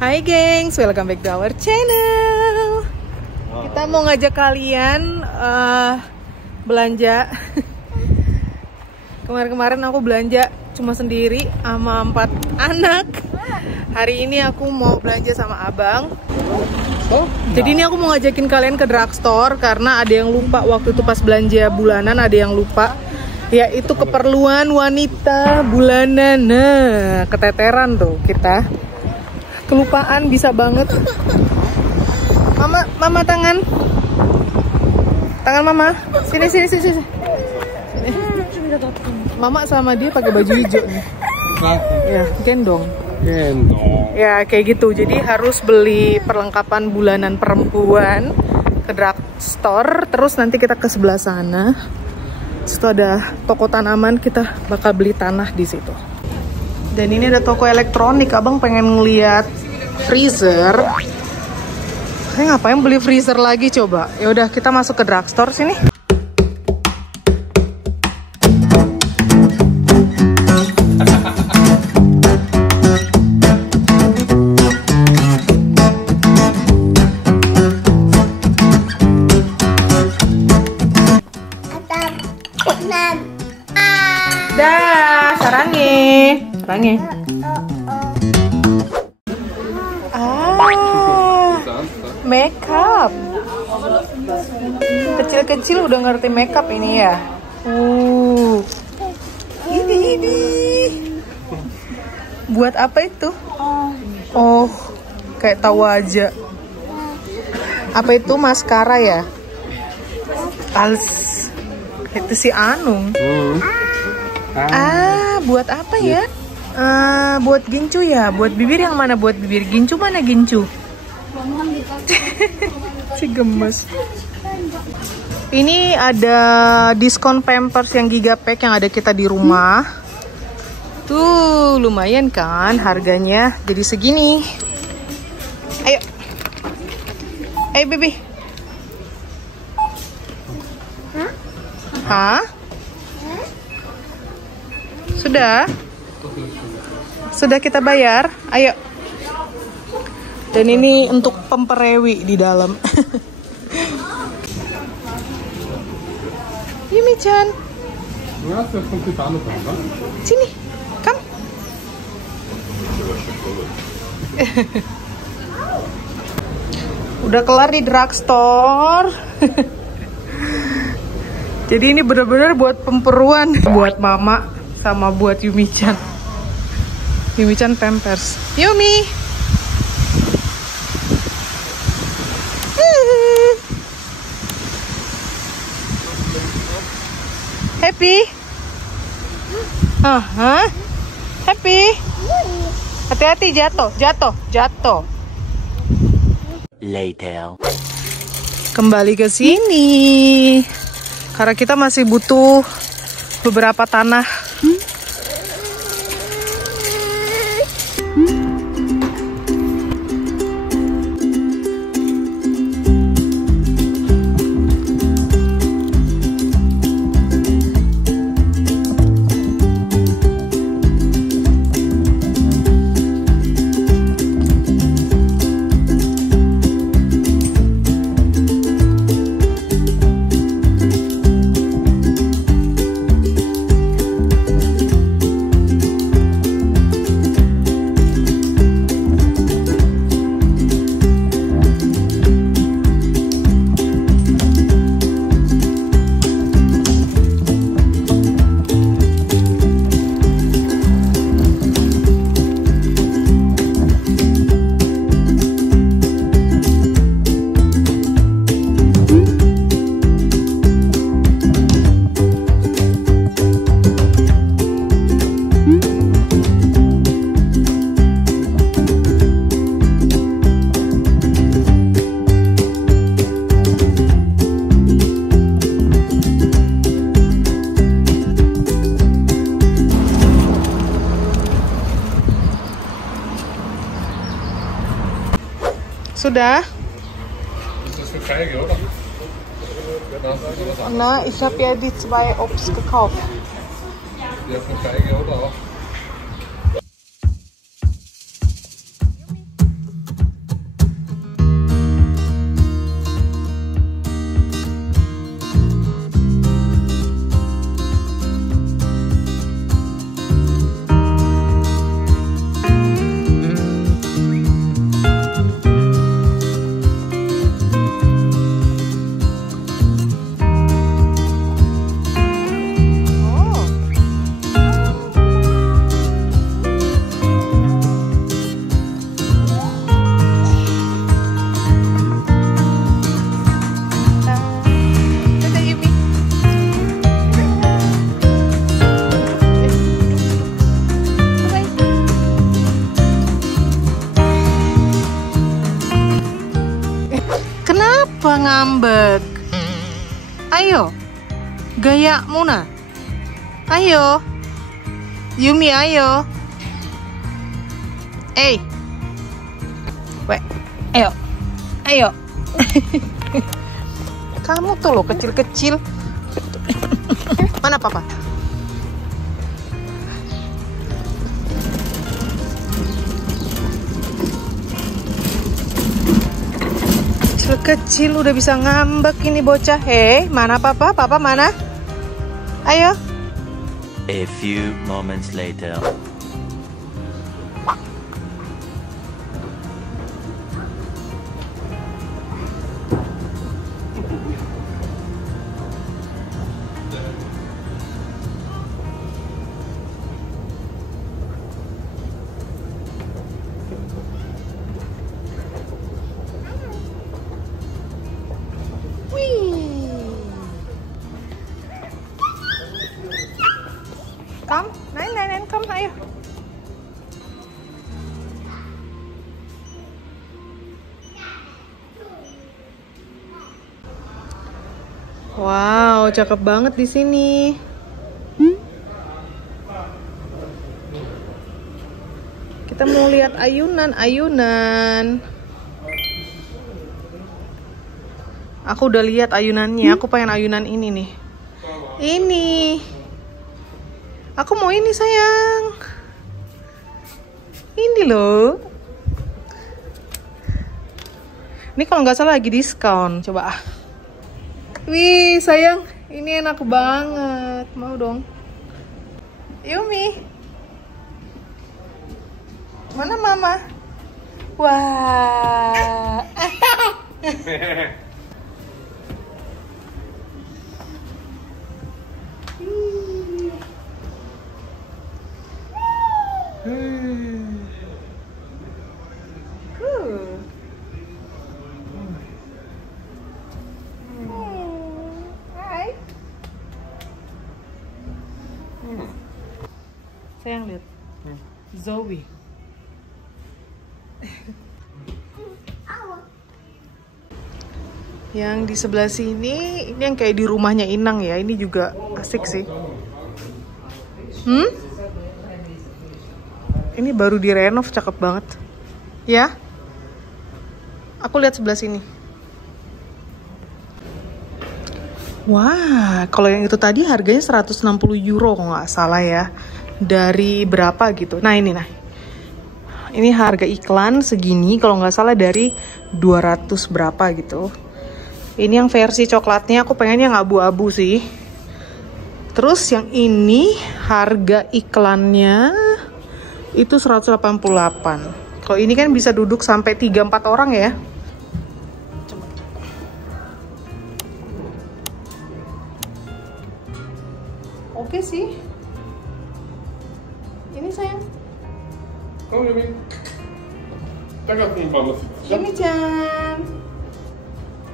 Hai gengs, welcome back to our channel. Kita mau ngajak kalian belanja. Kemarin-kemarin aku belanja cuma sendiri sama 4 anak. Hari ini aku mau belanja sama abang. Jadi ini aku mau ngajakin kalian ke drugstore karena ada yang lupa waktu itu pas belanja bulanan, ada yang lupa. Yaitu keperluan wanita bulanan. Nah, keteteran tuh kita. Kelupaan bisa banget. Mama tangan mama. Sini. Mama sama dia pakai baju hijau nih. Ya, gendong. Ya, kayak gitu. Jadi harus beli perlengkapan bulanan perempuan ke drugstore. Terus nanti kita ke sebelah sana. Situ ada toko tanaman, kita bakal beli tanah di situ. Dan ini ada toko elektronik, abang pengen ngeliat freezer. Saya ngapain beli freezer lagi coba? Ya udah kita masuk ke drugstore sini. Dah, sarangi. Makeup. Kecil-kecil udah ngerti makeup ini ya. Ini. Buat apa itu? Oh, kayak tahu aja. Apa itu maskara ya? Itu si Anung. Buat apa ya? Buat gincu ya? Buat bibir yang mana buat bibir? Gincu mana gincu? Si gemes. Ini ada diskon Pampers yang Gigapack yang ada kita di rumah. Tuh, lumayan kan harganya. Jadi segini. Ayo baby. Hah? Sudah kita bayar. Ayo. Dan ini untuk pemperewi di dalam. Yumi-chan. Sini, come. Udah kelar di drugstore. Jadi ini bener-bener buat pemperuan, buat mama sama buat Yumi-chan. Yumi-chan Pampers. Yumi. Happy? Happy? Hati-hati jatuh. Later. Kembali ke sini. Karena kita masih butuh beberapa tanah. Sudah? Na, ich habe ja die 2 Obst gekauft. Ja, für Feige oder auch? Siva ngambek. Ayo, gaya Muna. Ayo, Yumi ayo. Ayo, ayo. Kamu tuh loh kecil-kecil. Mana papa? Kecil udah bisa ngambek ini bocah. Mana papa? Papa mana? Ayo. A few moments later. Come, Nain, come, ayo. Wow, cakep banget di sini. Kita mau lihat ayunan. Aku udah lihat ayunannya. Aku pengen ayunan ini nih. Ini. Aku mau ini sayang. Ini loh. Ini kalau nggak salah lagi diskon. Coba. Wih sayang, ini enak banget. Mau dong. Yumi. Mana mama? Wah. Sayang lihat. Zoe. Yang di sebelah sini, ini yang kayak di rumahnya Inang ya. Ini juga asik sih. Ini baru direnov, cakep banget. Ya? Aku lihat sebelah sini. Wah, kalau yang itu tadi harganya 160 euro kalau nggak salah ya. Dari berapa gitu. Nah ini. Ini harga iklan segini kalau nggak salah dari 200 berapa gitu. Ini yang versi coklatnya aku pengen yang abu-abu sih. Terus yang ini harga iklannya itu 188. Kalau ini kan bisa duduk sampai 3-4 orang ya. Coba. Oke sih. Ini sayang. Oh, Yumi. Takat nih mama sih. Yumi-chan.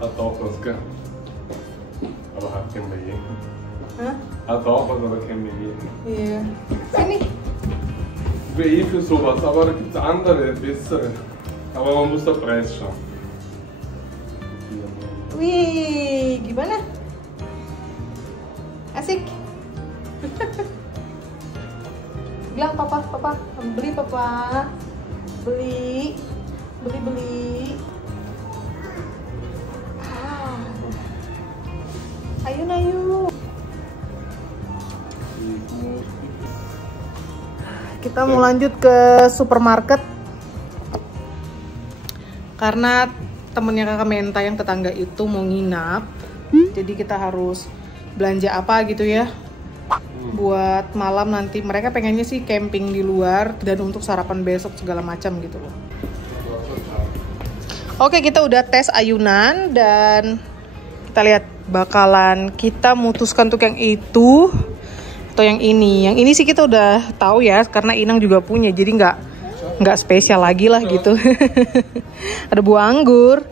Atau apa ska? Apa hakim bayi? Hah? Atau apa aber kein Baby? Iya. Sini. Baby für sowas, aber da gibt es andere, bessere. Aber man muss den Preis schauen. Wih, gimana? Asik. Bilang papa, beli papa. Beli. Ayo. Kita mau lanjut ke supermarket. Karena temennya kakak Menta yang tetangga itu mau nginap. Jadi kita harus belanja apa gitu ya. Buat malam nanti. Mereka pengennya sih camping di luar. Dan untuk sarapan besok segala macam gitu loh. Oke, kita udah tes ayunan. Dan kita lihat bakalan kita mutuskan untuk yang itu atau yang ini. Yang ini sih kita udah tahu ya, karena Inang juga punya, jadi nggak spesial lagi lah gitu. Ada buah anggur.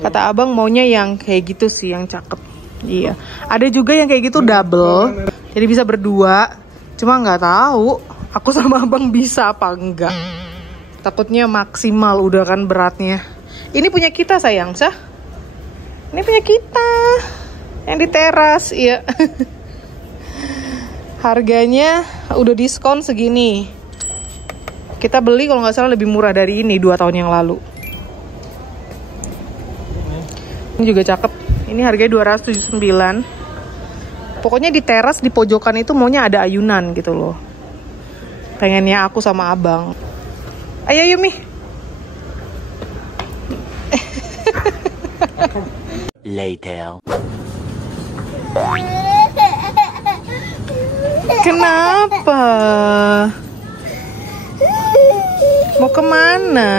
Kata abang maunya yang kayak gitu sih, yang cakep. Iya. Ada juga yang kayak gitu double, jadi bisa berdua. Cuma nggak tahu aku sama abang bisa apa enggak. Takutnya maksimal udah kan beratnya. Ini punya kita sayang, Sah. Ini punya kita yang di teras, iya. Harganya udah diskon segini. Kita beli kalau nggak salah lebih murah dari ini 2 tahun yang lalu. Ini juga cakep. Ini harganya 279. Pokoknya di teras di pojokan itu maunya ada ayunan gitu loh. Pengennya aku sama abang. Ayo Yumi. Later. Kenapa? Mau kemana?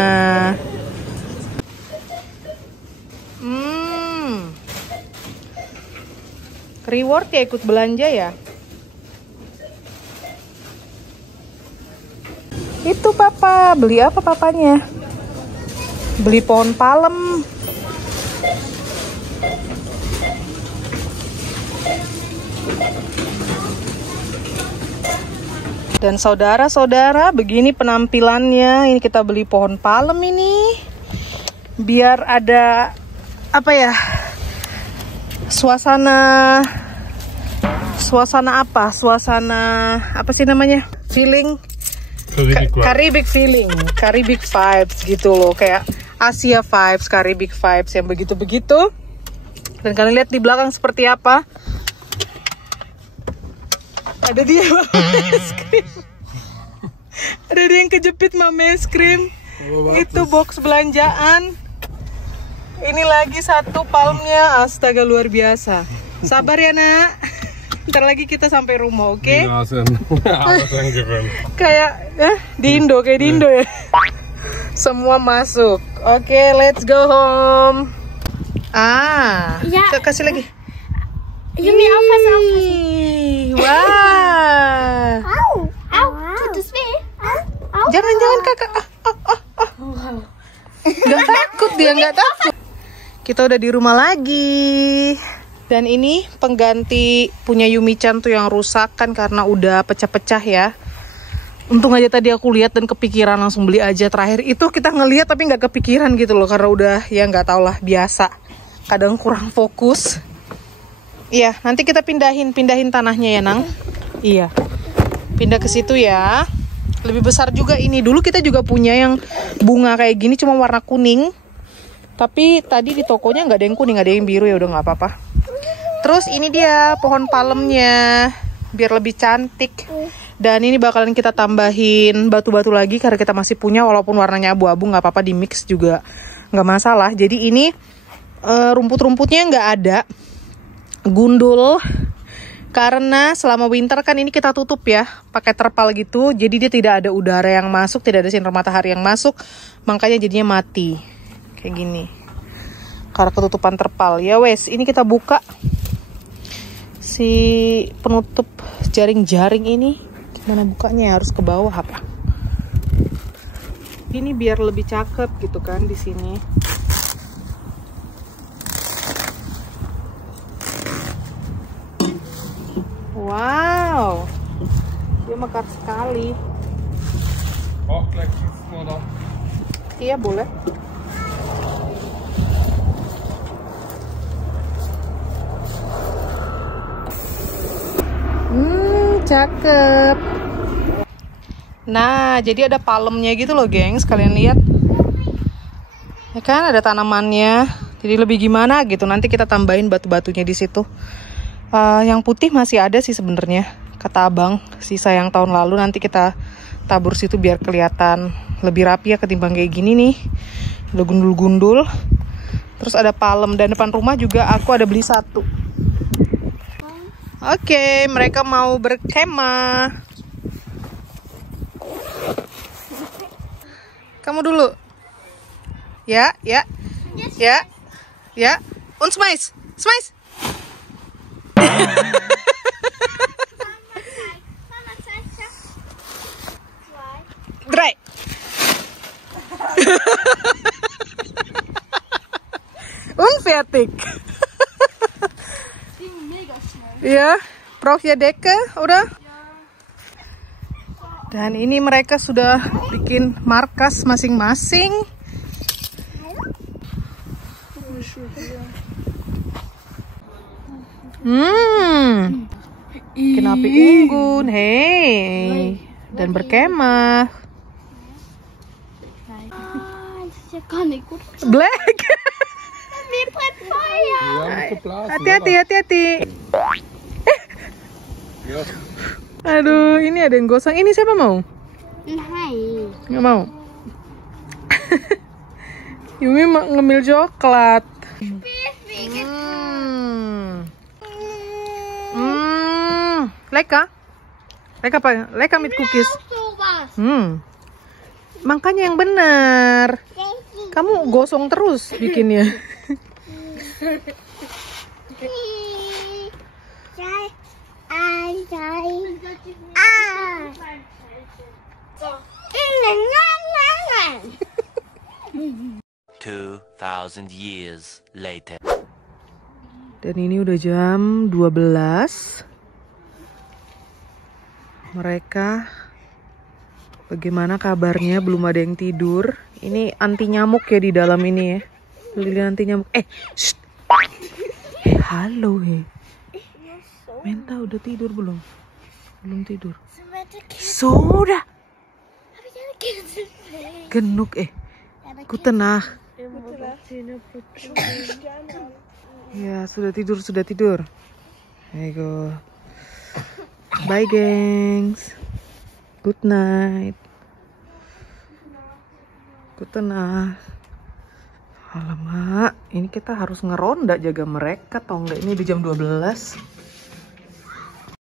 Reward ya ikut belanja ya? Itu papa, beli apa papanya? Beli pohon palem. Dan saudara-saudara, begini penampilannya. Ini kita beli pohon palem ini. Biar ada apa ya? Suasana apa? Suasana apa sih namanya? Feeling Caribbean feeling, Caribbean vibes gitu loh, kayak Asia vibes, Caribbean vibes yang begitu-begitu. Dan kalian lihat di belakang seperti apa? Ada dia mama es krim. Ada dia yang kejepit mama es krim. Itu box belanjaan. Ini lagi satu palmnya, astaga luar biasa. Sabar ya nak. Ntar lagi kita sampai rumah, oke? Okay? Kayak di Indo, kayak di Indo ya. Semua masuk. Oke, let's go home. Ya. Kasih lagi. Yumi apa? Wah. Jangan kakak. Gak takut dia, gak takut. Kita udah di rumah lagi. Dan ini pengganti punya Yumi-chan tuh yang rusak kan karena udah pecah-pecah ya. Untung aja tadi aku lihat dan kepikiran langsung beli aja. Terakhir itu kita ngelihat tapi nggak kepikiran gitu loh karena udah ya nggak tau lah, biasa. Kadang kurang fokus. Iya, nanti kita pindahin tanahnya ya Nang. Iya, pindah ke situ ya. Lebih besar juga ini. Dulu kita juga punya yang bunga kayak gini cuma warna kuning. Tapi tadi di tokonya nggak ada yang kuning, ada yang biru, ya udah nggak apa-apa. Terus ini dia pohon palemnya biar lebih cantik. Dan ini bakalan kita tambahin batu-batu lagi karena kita masih punya, walaupun warnanya abu-abu nggak apa-apa, di mix juga nggak masalah. Jadi ini rumput-rumputnya nggak ada, gundul. Karena selama winter kan ini kita tutup ya pakai terpal gitu, jadi dia tidak ada udara yang masuk, tidak ada sinar matahari yang masuk, makanya jadinya mati kayak gini karena ketutupan terpal. Ya wes, ini kita buka si penutup jaring-jaring ini. Gimana bukanya? Harus ke bawah apa? Ini biar lebih cakep gitu kan di sini. Wow, dia mekar sekali. Oh, semua. Iya boleh. Cakep. Nah, jadi ada palemnya gitu loh, gengs. Kalian lihat. Ya kan, ada tanamannya. Jadi lebih gimana gitu. Nanti kita tambahin batu-batunya di situ. Yang putih masih ada sih sebenarnya, kata abang. Sisa yang tahun lalu nanti kita tabur situ biar kelihatan lebih rapi ya ketimbang kayak gini nih. Udah gundul-gundul. Terus ada palem, dan depan rumah juga aku ada beli satu. Oke, mereka mau berkemah. Kamu dulu. Ya. Und smais. Drei. Und fertig. Ya, Prof ya Deke, udah. Dan ini mereka sudah bikin markas masing-masing. Bikin api unggun, hei, dan berkemah. Black. Hati-hati. Aduh, ini ada yang gosong. Ini siapa mau? Nggak mau. Yumi ngemil coklat. Leka meat cookies. Makanya yang benar. Kamu gosong terus bikinnya. "2,000 years later." Dan ini udah jam 12. Mereka bagaimana kabarnya? Belum ada yang tidur. Ini anti nyamuk ya di dalam ini ya. Lilin anti nyamuk. Shh. Halo Menta udah tidur belum? Belum tidur. Sudah. Genuk ku tenang. Ya sudah tidur. Ayo. Bye gengs. Good night. Good night. Alamak, ini kita harus ngeronda jaga mereka tau nggak? Ini di jam 12.